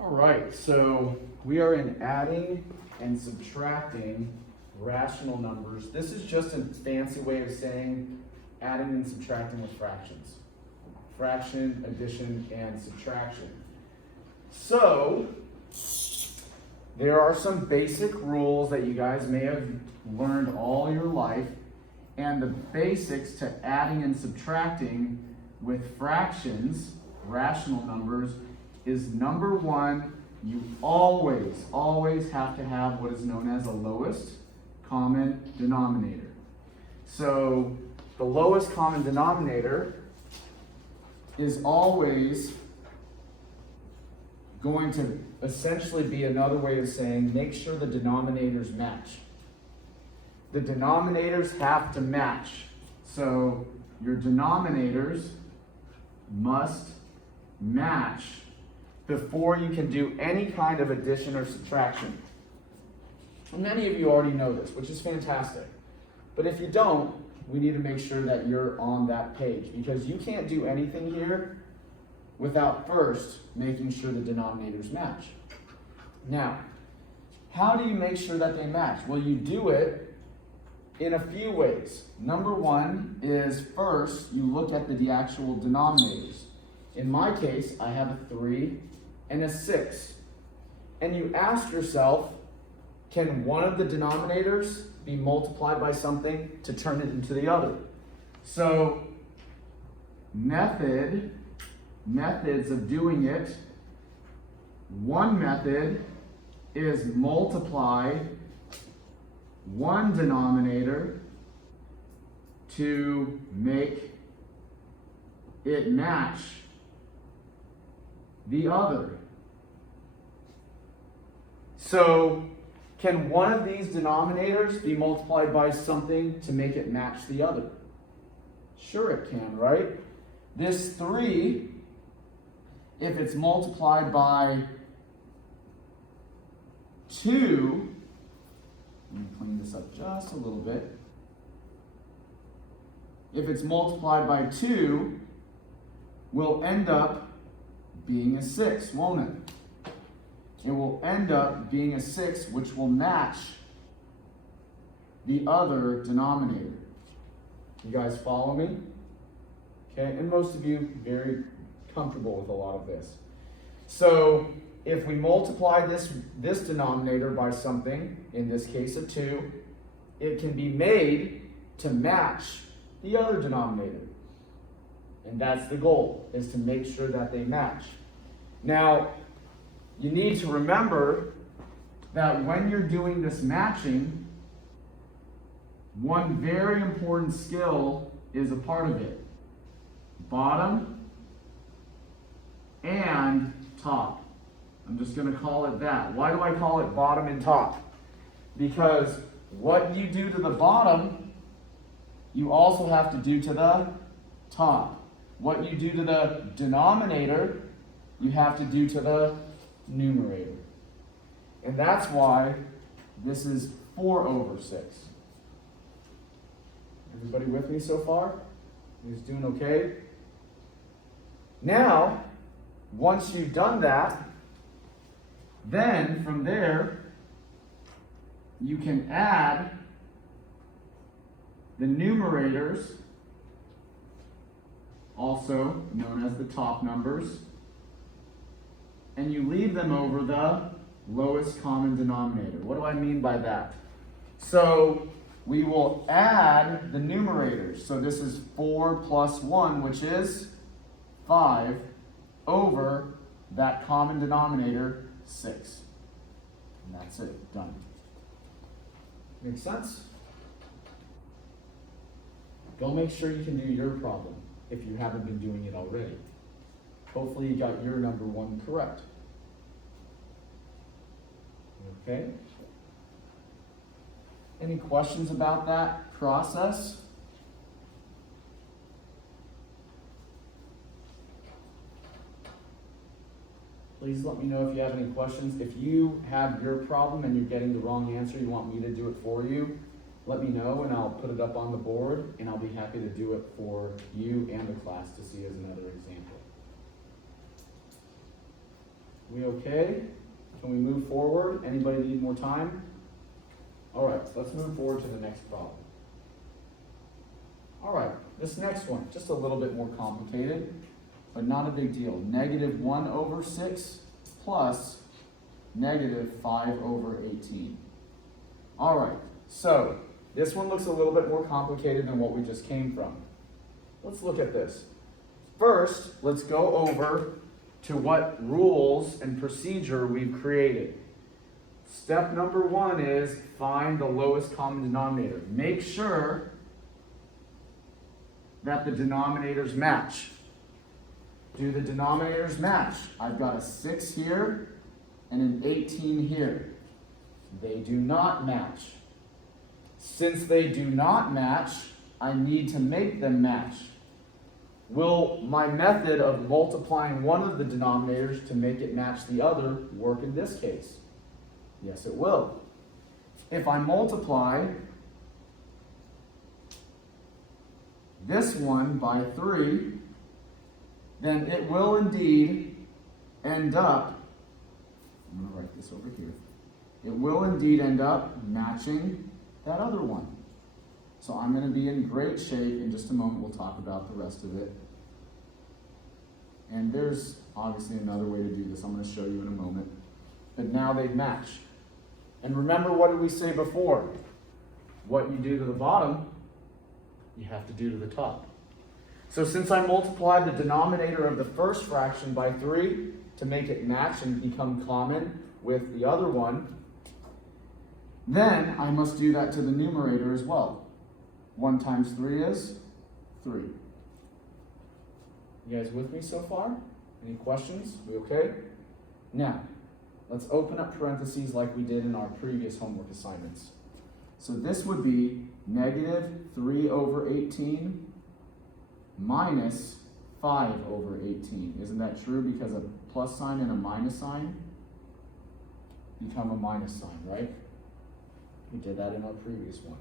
All right, so we are in adding and subtracting rational numbers. This is just a fancy way of saying adding and subtracting with fractions. Fraction, addition, and subtraction. So, there are some basic rules that you guys may have learned all your life, and the basics to adding and subtracting with fractions, rational numbers, is number one, you always have to have what is known as a lowest common denominator. So the lowest common denominator is always going to essentially be another way of saying make sure the denominators match. The denominators have to match. So your denominators must match before you can do any kind of addition or subtraction. And many of you already know this, which is fantastic. But if you don't, we need to make sure that you're on that page, because you can't do anything here without first making sure the denominators match. Now, how do you make sure that they match? Well, you do it in a few ways. Number one is first, you look at the actual denominators. In my case, I have a 3 and a 6. And you ask yourself, can one of the denominators be multiplied by something to turn it into the other? So, methods of doing it. One method is multiply one denominator to make it match the other. So, can one of these denominators be multiplied by something to make it match the other? Sure it can, right? This 3, if it's multiplied by 2, let me clean this up just a little bit. If it's multiplied by 2, will end up being a 6, won't it? It will end up being a 6, which will match the other denominator. You guys follow me? Okay, and most of you very comfortable with a lot of this. So if we multiply this denominator by something, in this case a 2, it can be made to match the other denominator. And that's the goal, is to make sure that they match. Now, you need to remember that when you're doing this matching, one very important skill is a part of it. Bottom and top. I'm just going to call it that. Why do I call it bottom and top? Because what you do to the bottom, you also have to do to the top. What you do to the denominator, you have to do to the numerator. And that's why this is 4/6. Everybody with me so far? Who's doing okay? Now, once you've done that, then from there, you can add the numerators, also known as the top numbers, and you leave them over the lowest common denominator. What do I mean by that? So we will add the numerators. So this is 4 plus 1, which is 5, over that common denominator, 6. And that's it, done. Make sense? Go make sure you can do your problem if you haven't been doing it already. Hopefully you got your number 1 correct. Okay? Any questions about that process? Please let me know if you have any questions. If you have your problem and you're getting the wrong answer, you want me to do it for you, let me know and I'll put it up on the board and I'll be happy to do it for you and the class to see as another example. We okay? Can we move forward? Anybody need more time? All right, let's move forward to the next problem. All right, this next one, just a little bit more complicated, but not a big deal. Negative 1 over 6 plus negative 5 over 18. All right, so this one looks a little bit more complicated than what we just came from. Let's look at this. First, let's go over to what rules and procedure we've created. Step number 1 is find the lowest common denominator. Make sure that the denominators match. Do the denominators match? I've got a 6 here and an 18 here. They do not match. Since they do not match, I need to make them match. Will my method of multiplying one of the denominators to make it match the other work in this case? Yes, it will. If I multiply this one by 3, then it will indeed end up, I'm going to write this over here, it will indeed end up matching that other one. So I'm going to be in great shape. In just a moment, we'll talk about the rest of it. And there's obviously another way to do this. I'm going to show you in a moment. But now they match. And remember, what did we say before? What you do to the bottom, you have to do to the top. So since I multiplied the denominator of the first fraction by 3 to make it match and become common with the other one, then I must do that to the numerator as well. 1 times 3 is 3. You guys with me so far? Any questions? We okay? Now, let's open up parentheses like we did in our previous homework assignments. So this would be negative 3 over 18 minus 5 over 18. Isn't that true? Because a plus sign and a minus sign become a minus sign, right? We did that in our previous one.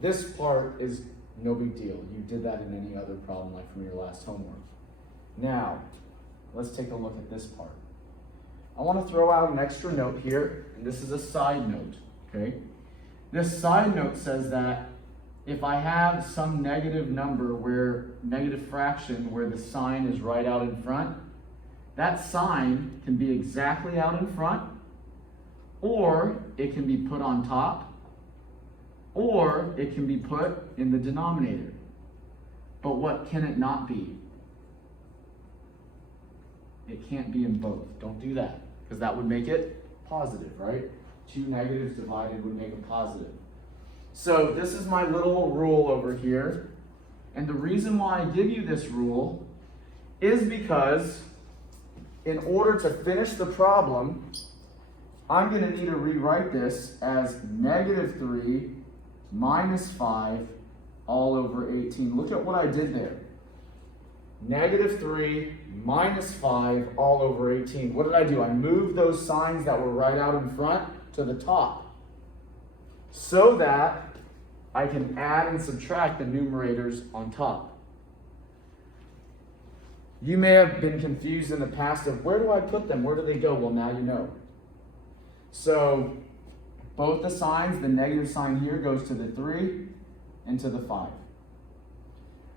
This part is no big deal. You did that in any other problem like from your last homework. Now, let's take a look at this part. I want to throw out an extra note here, and this is a side note, okay? This side note says that if I have some negative number negative fraction where the sign is right out in front, that sign can be exactly out in front, or it can be put on top, or it can be put in the denominator. But what can it not be? It can't be in both. Don't do that, because that would make it positive, right? 2 negatives divided would make a positive. So this is my little rule over here. And the reason why I give you this rule is because in order to finish the problem, I'm going to need to rewrite this as negative 3 minus 5 all over 18. Look at what I did there. Negative 3 minus 5 all over 18. What did I do? I moved those signs that were right out in front to the top so that I can add and subtract the numerators on top. You may have been confused in the past of where do I put them? Where do they go? Well, now you know. So both the signs, the negative sign here goes to the 3 and to the 5.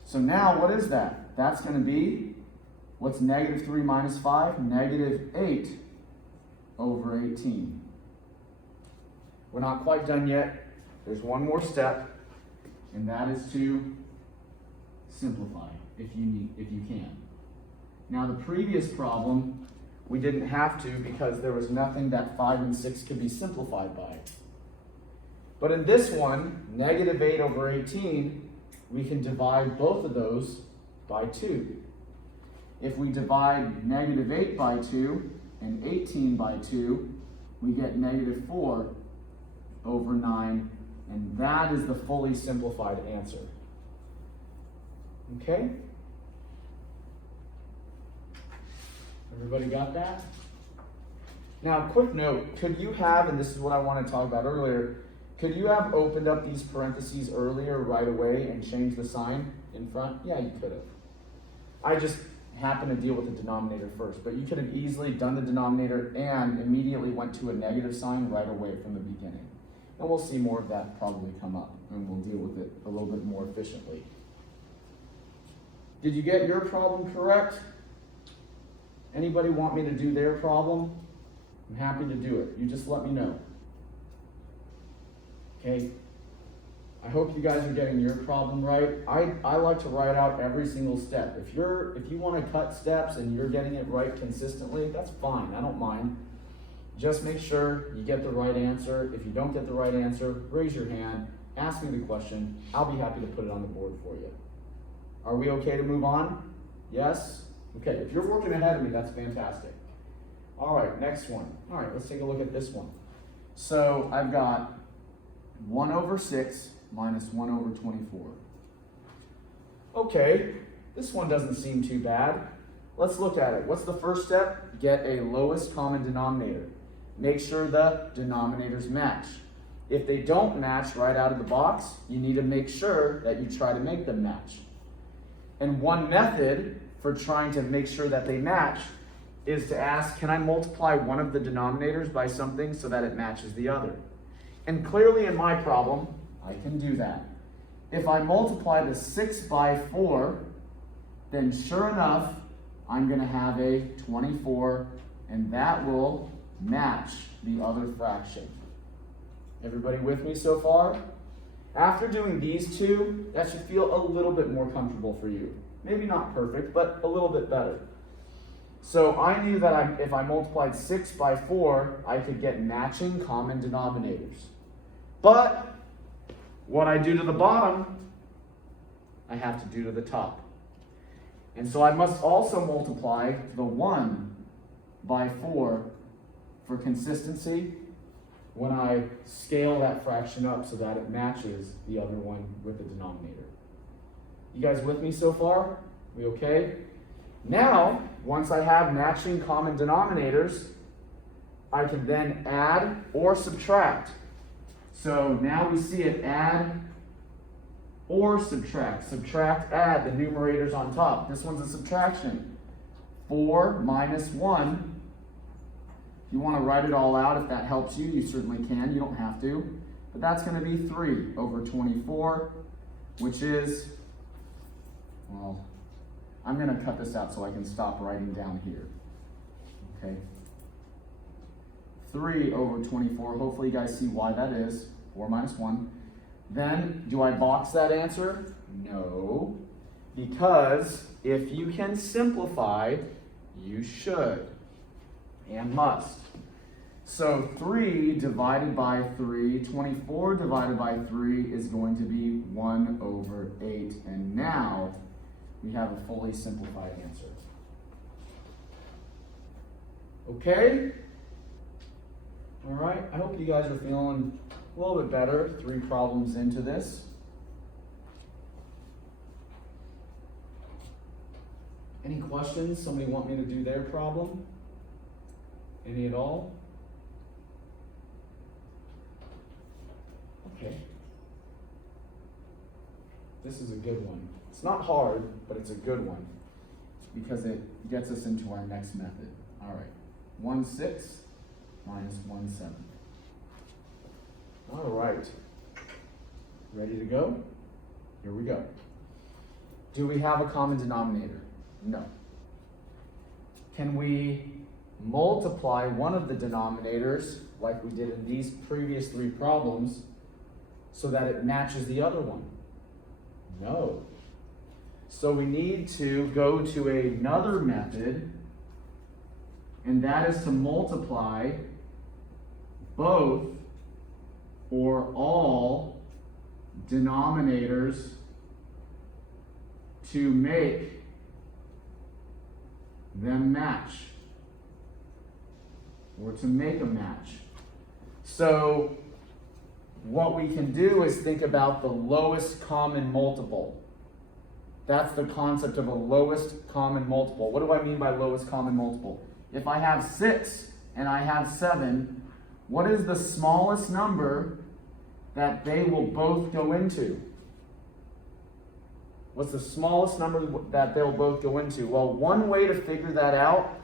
So now what is that? That's going to be, what's negative 3 minus 5? Negative 8 over 18. We're not quite done yet. There's one more step, and that is to simplify if you can. Now the previous problem, we didn't have to because there was nothing that 5 and 6 could be simplified by. But in this one, negative 8 over 18, we can divide both of those by 2. If we divide negative 8 by 2 and 18 by 2, we get negative 4 over 9, and that is the fully simplified answer. Okay? Everybody got that? Now, quick note, could you have, and this is what I wanted to talk about earlier, could you have opened up these parentheses earlier right away and changed the sign in front? Yeah, you could have. I just happen to deal with the denominator first, but you could have easily done the denominator and immediately went to a negative sign right away from the beginning. And we'll see more of that probably come up, and we'll deal with it a little bit more efficiently. Did you get your problem correct? Anybody want me to do their problem? I'm happy to do it. You just let me know. Okay? I hope you guys are getting your problem right. I like to write out every single step. If you want to cut steps and you're getting it right consistently, that's fine. I don't mind. Just make sure you get the right answer. If you don't get the right answer, raise your hand, ask me the question. I'll be happy to put it on the board for you. Are we okay to move on? Yes? Okay, if you're working ahead of me, that's fantastic. All right, next one. All right, let's take a look at this one. So I've got 1 over 6 minus 1 over 24. Okay, this one doesn't seem too bad. Let's look at it. What's the first step? Get a lowest common denominator. Make sure the denominators match. If they don't match right out of the box, you need to make sure that you try to make them match. And one method for trying to make sure that they match is to ask, can I multiply one of the denominators by something so that it matches the other? And clearly in my problem, I can do that. If I multiply the 6 by 4, then sure enough, I'm going to have a 24, and that will match the other fraction. Everybody with me so far? After doing these two, that should feel a little bit more comfortable for you. Maybe not perfect, but a little bit better. So I knew that if I multiplied 6 by 4, I could get matching common denominators. But what I do to the bottom, I have to do to the top. And so I must also multiply the 1 by 4 for consistency when I scale that fraction up so that it matches the other one with the denominator. You guys with me so far? We okay? Now, once I have matching common denominators, I can then add or subtract. So now we see it add or subtract. Subtract, add, the numerator's on top. This one's a subtraction. 4 minus 1. If you want to write it all out, if that helps you, you certainly can. You don't have to. But that's going to be 3 over 24, which is, well, I'm going to cut this out so I can stop writing down here. Okay. 3 over 24. Hopefully you guys see why that is. 4 minus 1. Then, do I box that answer? No. Because if you can simplify, you should and must. So 3 divided by 3, 24 divided by 3 is going to be 1 over 8. And now we have a fully simplified answer. Okay? All right, I hope you guys are feeling a little bit better 3 problems into this. Any questions? Somebody want me to do their problem? Any at all? Okay. This is a good one. It's not hard, but it's a good one because it gets us into our next method. All right. 1 6 minus 1 7. All right. Ready to go? Here we go. Do we have a common denominator? No. Can we multiply one of the denominators, like we did in these previous 3 problems, so that it matches the other one? No. So we need to go to another method, and that is to multiply both or all denominators to make them match, or to make a match. So what we can do is think about the lowest common multiple. That's the concept of a lowest common multiple. What do I mean by lowest common multiple? If I have 6 and I have 7, what is the smallest number that they will both go into? What's the smallest number that they'll both go into? Well, one way to figure that out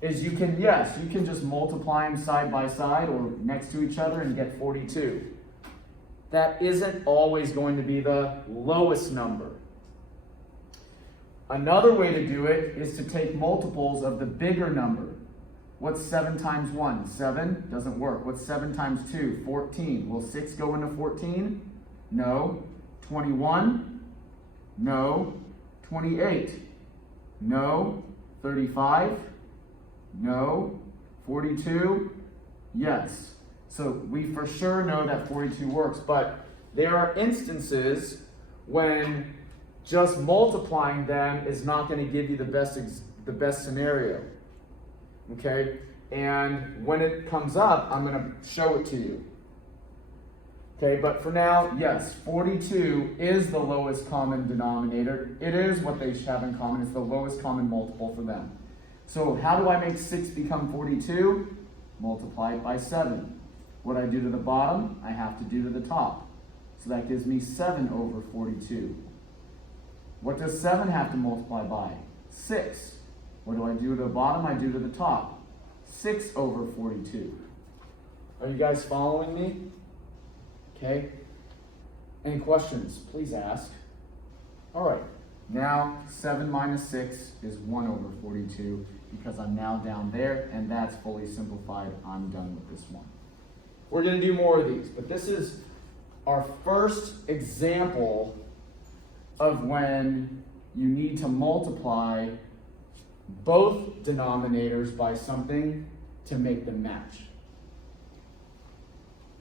is you can just multiply them side by side or next to each other and get 42. That isn't always going to be the lowest number. Another way to do it is to take multiples of the bigger number. What's 7 times 1? 7? Doesn't work. What's 7 times 2? 14. Will 6 go into 14? No. 21? No. 28? No. 35? No. 42? Yes. So we for sure know that 42 works, but there are instances when just multiplying them is not going to give you the best scenario. Okay? And when it comes up, I'm going to show it to you. Okay, but for now, yes, 42 is the lowest common denominator. It is what they have in common. It's the lowest common multiple for them. So how do I make 6 become 42? Multiply it by 7. What I do to the bottom, I have to do to the top. So that gives me 7 over 42. What does 7 have to multiply by? 6. What do I do to the bottom? I do to the top. 6 over 42. Are you guys following me? Okay. Any questions? Please ask. All right. Now, 7 minus 6 is 1 over 42 because I'm now down there, and that's fully simplified. I'm done with this one. We're going to do more of these, but this is our first example of when you need to multiply both denominators by something to make them match.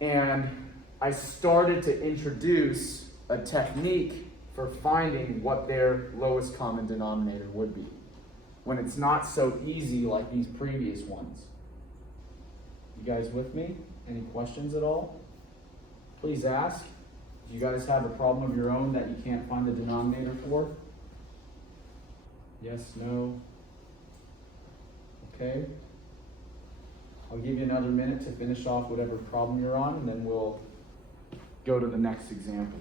And I started to introduce a technique for finding what their lowest common denominator would be when it's not so easy like these previous ones. You guys with me? Any questions at all? Please ask. Do you guys have a problem of your own that you can't find the denominator for? Yes, no? Okay. I'll give you another minute to finish off whatever problem you're on, and then we'll go to the next example.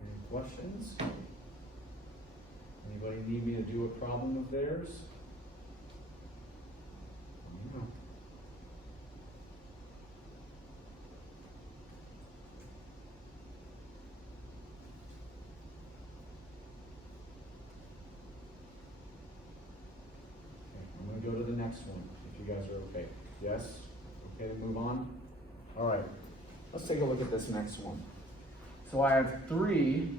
Any questions? Anybody need me to do a problem of theirs? No. I'm going to go to the next one, if you guys are okay. Yes? Okay to move on? All right. Let's take a look at this next one. So I have 3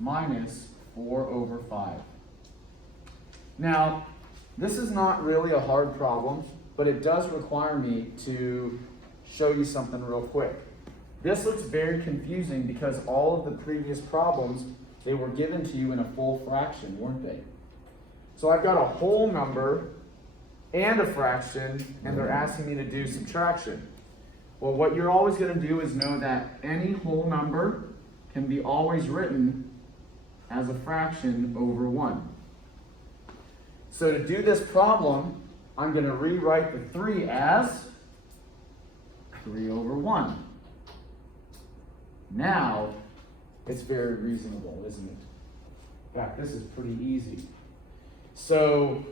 minus 4 over 5. Now, this is not really a hard problem, but it does require me to show you something real quick. This looks very confusing because all of the previous problems, they were given to you in a full fraction, weren't they? So I've got a whole number and a fraction, and they're asking me to do subtraction. Well, what you're always going to do is know that any whole number can be always written as a fraction over 1. So to do this problem, I'm going to rewrite the 3 as 3 over 1. Now, it's very reasonable, isn't it? In fact, this is pretty easy. So,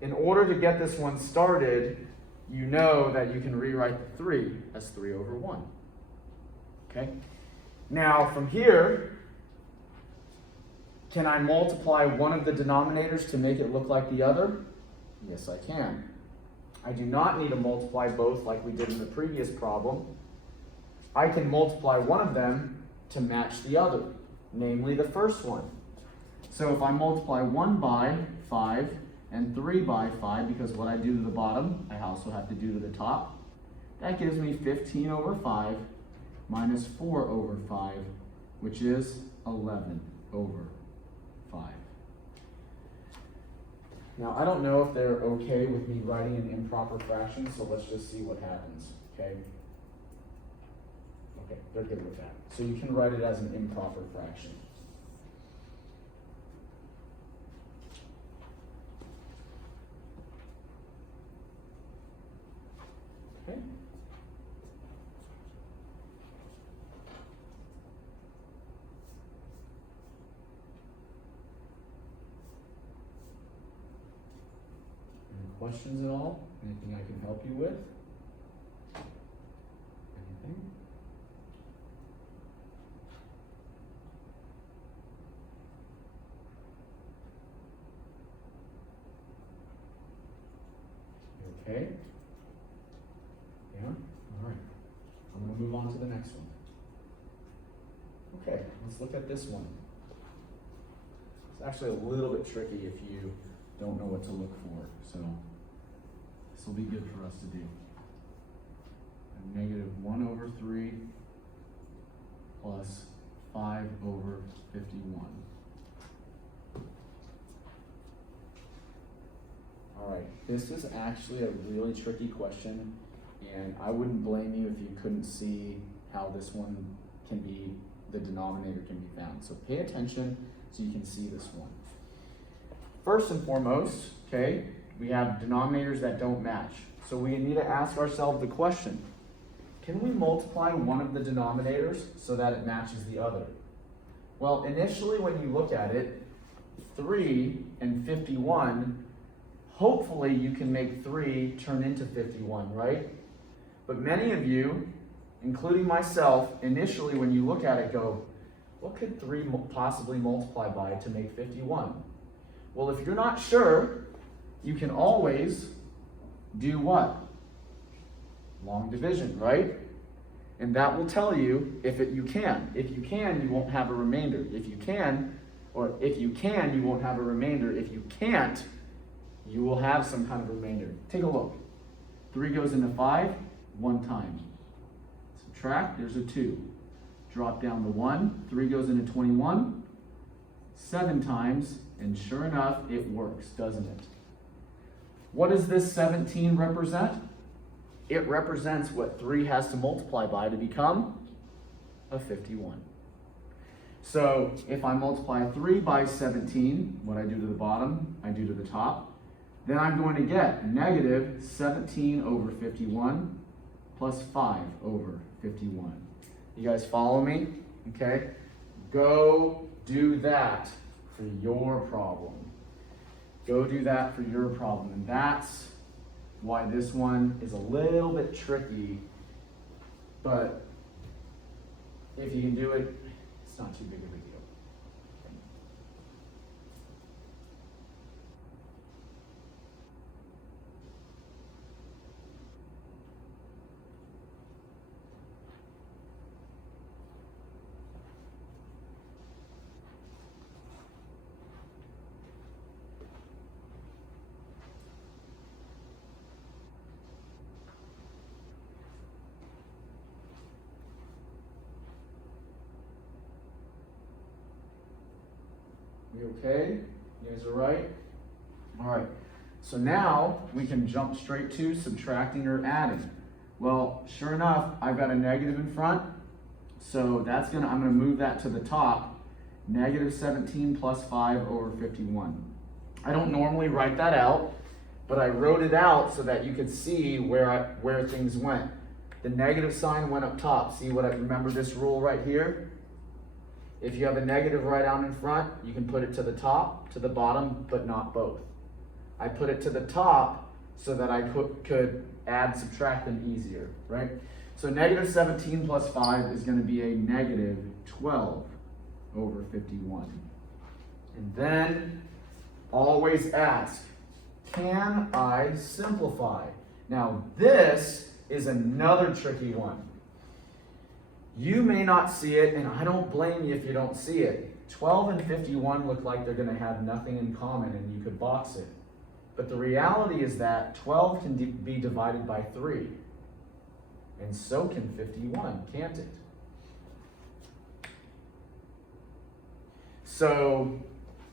in order to get this one started, you know that you can rewrite the 3 as 3 over 1. Okay? Now, from here, can I multiply one of the denominators to make it look like the other? Yes, I can. I do not need to multiply both like we did in the previous problem. I can multiply one of them to match the other, namely the first one. So if I multiply 1 by 5 and 3 by 5, because what I do to the bottom, I also have to do to the top, that gives me 15 over 5 minus 4 over 5, which is 11 over 5. Now, I don't know if they're okay with me writing an improper fraction, so let's just see what happens, okay? Okay, they're good with that. So you can write it as an improper fraction. Okay. Any questions at all? Anything I can help you with? Anything? Okay? Yeah? All right. I'm going to move on to the next one. Okay, let's look at this one. It's actually a little bit tricky if you don't know what to look for, so this will be good for us to do. A negative 1 over 3 plus 5 over 51. All right, this is actually a really tricky question, and I wouldn't blame you if you couldn't see how this one can be, the denominator can be found. So pay attention so you can see this one. First and foremost, okay, we have denominators that don't match. So we need to ask ourselves the question, can we multiply one of the denominators so that it matches the other? Well, initially when you look at it, 3 and 51, hopefully you can make 3 turn into 51, right? But many of you, including myself, initially when you look at it go, what could 3 possibly multiply by to make 51? Well, if you're not sure, you can always do what? Long division, right? And that will tell you if you can. If you can, you won't have a remainder. If you can, you won't have a remainder. If you can't, you will have some kind of remainder. Take a look. 3 goes into 5, 1 time. Subtract, there's a 2. Drop down the 1, 3 goes into 21, 7 times, and sure enough, it works, doesn't it? What does this 17 represent? It represents what 3 has to multiply by to become a 51. So if I multiply 3 by 17, what I do to the bottom, I do to the top, then I'm going to get negative 17 over 51 plus 5 over 51. You guys follow me? Okay? Go do that for your problem. Go do that for your problem. And that's why this one is a little bit tricky, but if you can do it, it's not too big of a deal. You okay? You guys all right? All right. So now we can jump straight to subtracting or adding. Well, sure enough, I've got a negative in front. So I'm gonna move that to the top. Negative 17 plus 5 over 51. I don't normally write that out, but I wrote it out so that you could see where things went. The negative sign went up top. See what I remember this rule right here? If you have a negative right out in front, you can put it to the top, to the bottom, but not both. I put it to the top so that I could add, subtract them easier, right? So negative 17 plus 5 is going to be a negative 12 over 51. And then always ask, can I simplify? Now this is another tricky one. You may not see it, and I don't blame you if you don't see it. 12 and 51 look like they're going to have nothing in common, and you could box it. But the reality is that 12 can be divided by 3. And so can 51, can't it? So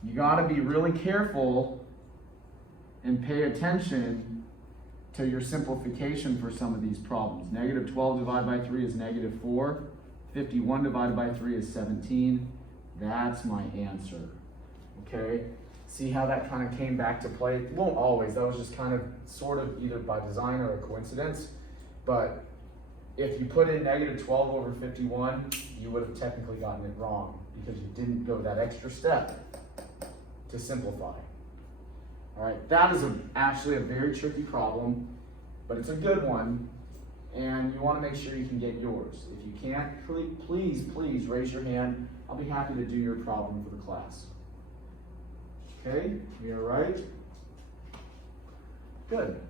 you got to be really careful and pay attention to your simplification for some of these problems. Negative 12 divided by 3 is negative 4. 51 divided by 3 is 17. That's my answer. Okay? See how that kind of came back to play? It won't always. That was just kind of sort of either by design or a coincidence. But if you put in negative 12 over 51, you would have technically gotten it wrong because you didn't go that extra step to simplify. All right, that is actually a very tricky problem, but it's a good one, and you want to make sure you can get yours. If you can't, please raise your hand. I'll be happy to do your problem for the class. Okay, we are right? Good.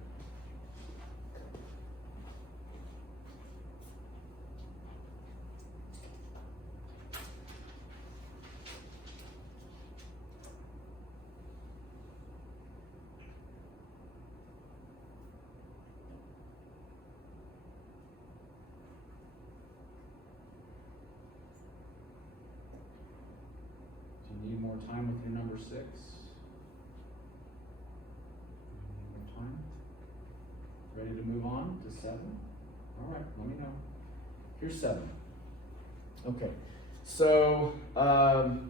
Need more time with your number 6? Need more time? Ready to move on to 7? All right, let me know. Here's 7. Okay, so what I'm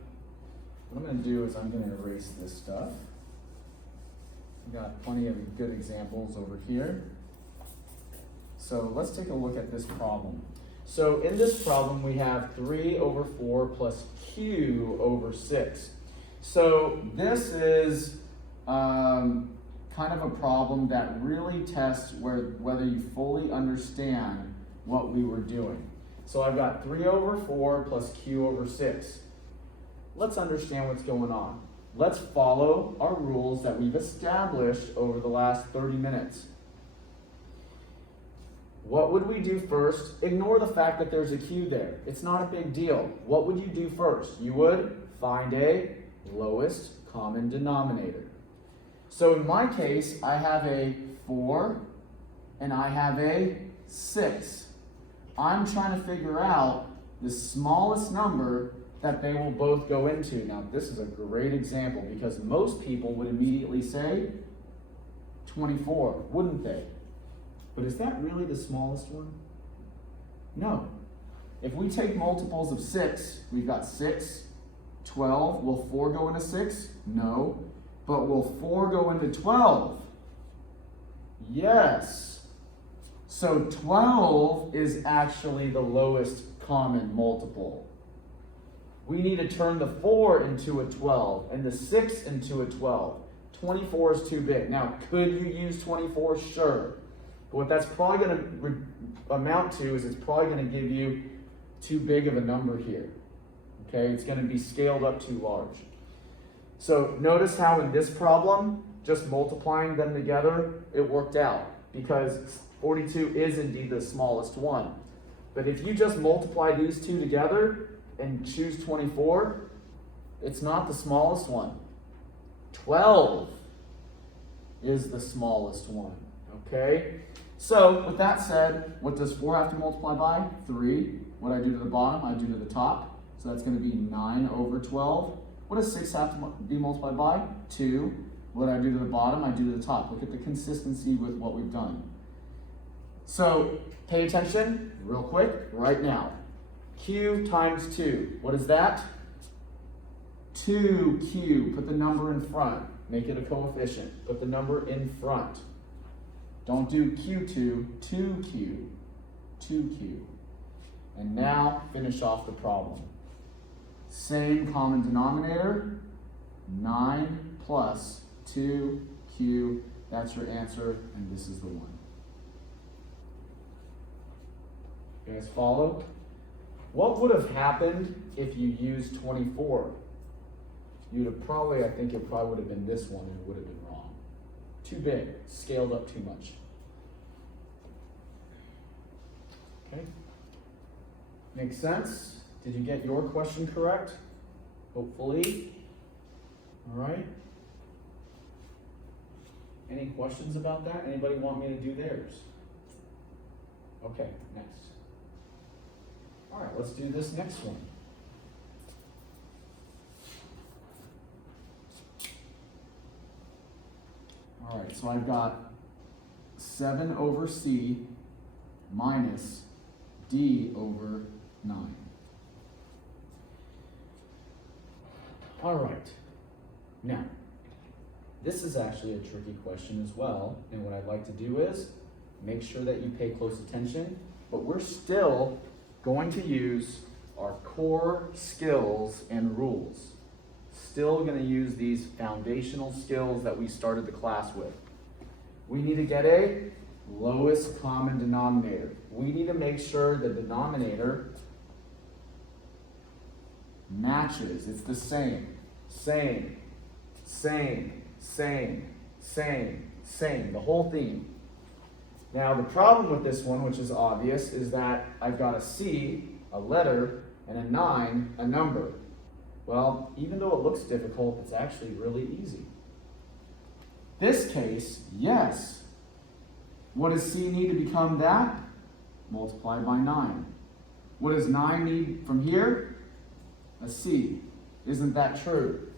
going to do is I'm going to erase this stuff. We've got plenty of good examples over here. So let's take a look at this problem. So in this problem, we have 3 over 4 plus q over 6. So this is kind of a problem that really tests whether you fully understand what we were doing. So I've got 3 over 4 plus q over 6. Let's understand what's going on. Let's follow our rules that we've established over the last 30 minutes. What would we do first? Ignore the fact that there's a q there. It's not a big deal. What would you do first? You would find a lowest common denominator. So in my case, I have a 4 and I have a 6. I'm trying to figure out the smallest number that they will both go into. Now, this is a great example because most people would immediately say 24, wouldn't they? But is that really the smallest one? No. If we take multiples of 6, we've got 6, 12. Will 4 go into 6? No. But will 4 go into 12? Yes. So 12 is actually the lowest common multiple. We need to turn the 4 into a 12 and the 6 into a 12. 24 is too big. Now, could you use 24? Sure. But what that's probably going to amount to is it's probably going to give you too big of a number here. Okay, it's going to be scaled up too large. So notice how in this problem, just multiplying them together, it worked out because 42 is indeed the smallest one. But if you just multiply these two together and choose 24, it's not the smallest one. 12 is the smallest one. Okay? So, with that said, what does 4 have to multiply by? 3. What I do to the bottom, I do to the top. So that's going to be 9 over 12. What does 6 have to be multiplied by? 2. What I do to the bottom, I do to the top. Look at the consistency with what we've done. So, pay attention real quick right now. Q times 2. What is that? 2q. Put the number in front. Make it a coefficient. Put the number in front. Don't do q2, 2q, 2q. And now finish off the problem. Same common denominator, 9 plus 2q. That's your answer, and this is the one. You guys follow? What would have happened if you used 24? You'd have probably, I think it probably would have been this one, and it would have been wrong. Too big, scaled up too much. Okay? Makes sense? Did you get your question correct? Hopefully. All right. Any questions about that? Anybody want me to do theirs? Okay, next. All right, let's do this next one. All right, so I've got 7 over c minus d over 9. All right. Now, this is actually a tricky question as well, and what I'd like to do is make sure that you pay close attention, but we're still going to use our core skills and rules. Still going to use these foundational skills that we started the class with. We need to get a lowest common denominator. We need to make sure the denominator matches. It's the same, same, same, same, same, same, the whole theme. Now the problem with this one, which is obvious, is that I've got a C, a letter, and a 9, a number. Well, even though it looks difficult, it's actually really easy. This case, yes. What does C need to become that? Multiply by 9. What does 9 need from here? A C. Isn't that true?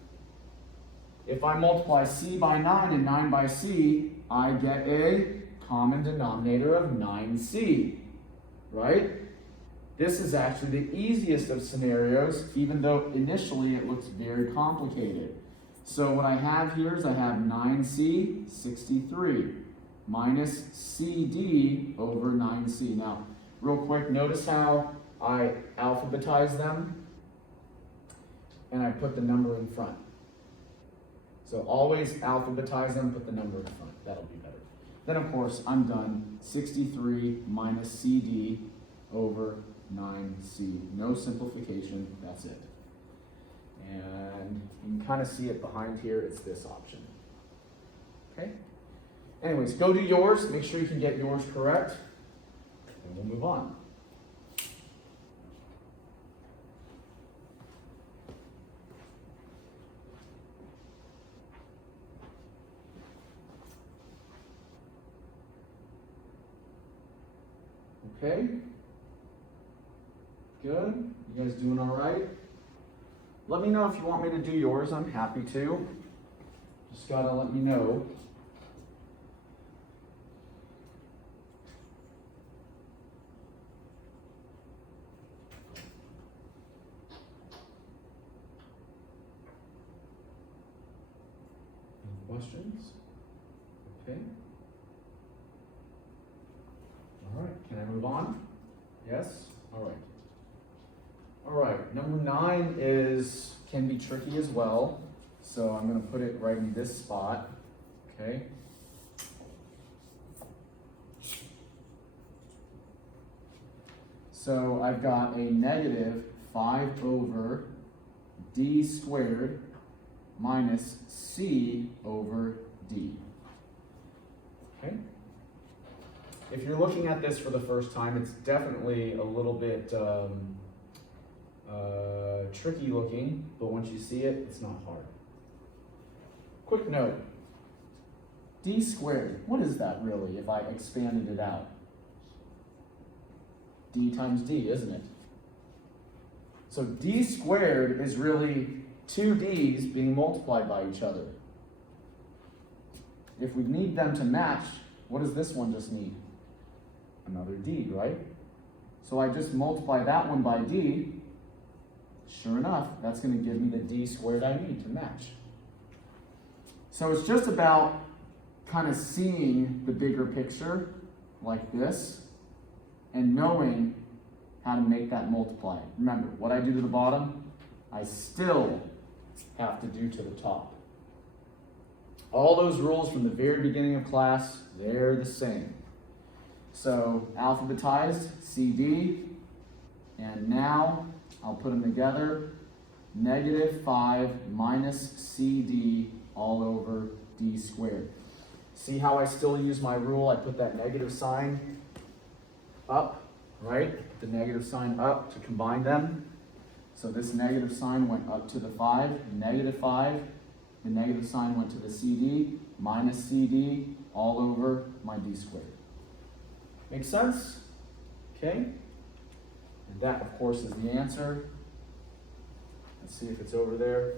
If I multiply C by 9 and 9 by C, I get a common denominator of 9C, right? This is actually the easiest of scenarios, even though initially it looks very complicated. So what I have here is I have 9C, 63, minus CD over 9C. Now, real quick, notice how I alphabetize them, and I put the number in front. So always alphabetize them, put the number in front. That'll be better. Then, of course, I'm done. 63 minus CD over 9C. No simplification, that's it. And you can kind of see it behind here. It's this option. Okay? Anyways, go do yours. Make sure you can get yours correct. And we'll move on. Okay? Good? You guys doing all right? Let me know if you want me to do yours. I'm happy to. Just gotta let me know. Any questions? Okay. All right, can I move on? Yes? All right. All right, number 9 can be tricky as well. So I'm going to put it right in this spot, okay? So I've got a negative 5 over d squared minus c over d, okay? If you're looking at this for the first time, it's definitely a little bit tricky looking, but once you see it, it's not hard. Quick note, d squared, what is that really if I expanded it out? D times d, isn't it? So d squared is really 2 d's being multiplied by each other. If we need them to match, what does this one just need? Another d, right? So I just multiply that one by d. Sure enough, that's going to give me the d squared I need to match. So it's just about kind of seeing the bigger picture like this and knowing how to make that multiply. Remember, what I do to the bottom, I still have to do to the top. All those rules from the very beginning of class, they're the same. So alphabetized, CD, and now I'll put them together, negative 5 minus CD all over d squared. See how I still use my rule? I put that negative sign up, right? The negative sign up to combine them. So this negative sign went up to the 5, negative 5. The negative sign went to the CD, minus CD all over my d squared. Make sense? Okay? And that, of course, is the answer. Let's see if it's over there.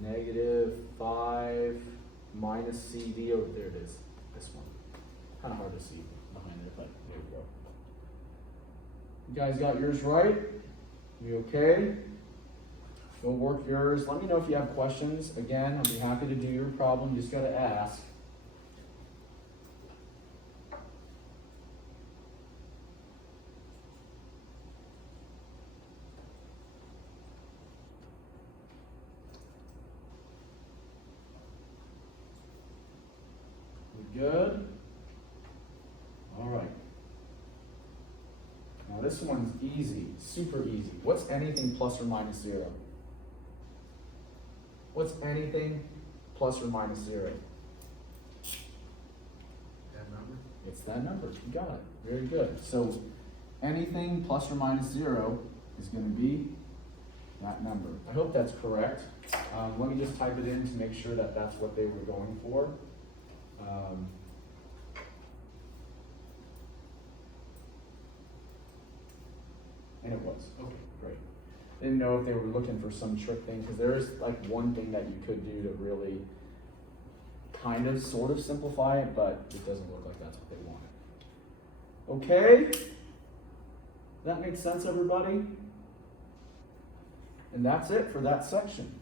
Negative 5 minus CD over there. It is. This one. Kind of hard to see behind there, but there we go. You guys got yours right? You okay? Go work yours. Let me know if you have questions. Again, I'll be happy to do your problem. You just got to ask. We good? All right. Now this one's easy, super easy. What's anything plus or minus 0? What's anything plus or minus 0? That number? It's that number. You got it. Very good. So anything plus or minus 0 is going to be that number. I hope that's correct. Let me just type it in to make sure that that's what they were going for. And it was. Okay, great. Didn't know if they were looking for some trick thing, because there is like one thing that you could do to really kind of sort of simplify it, but it doesn't look like that's what they wanted. Okay? That makes sense, everybody? And that's it for that section.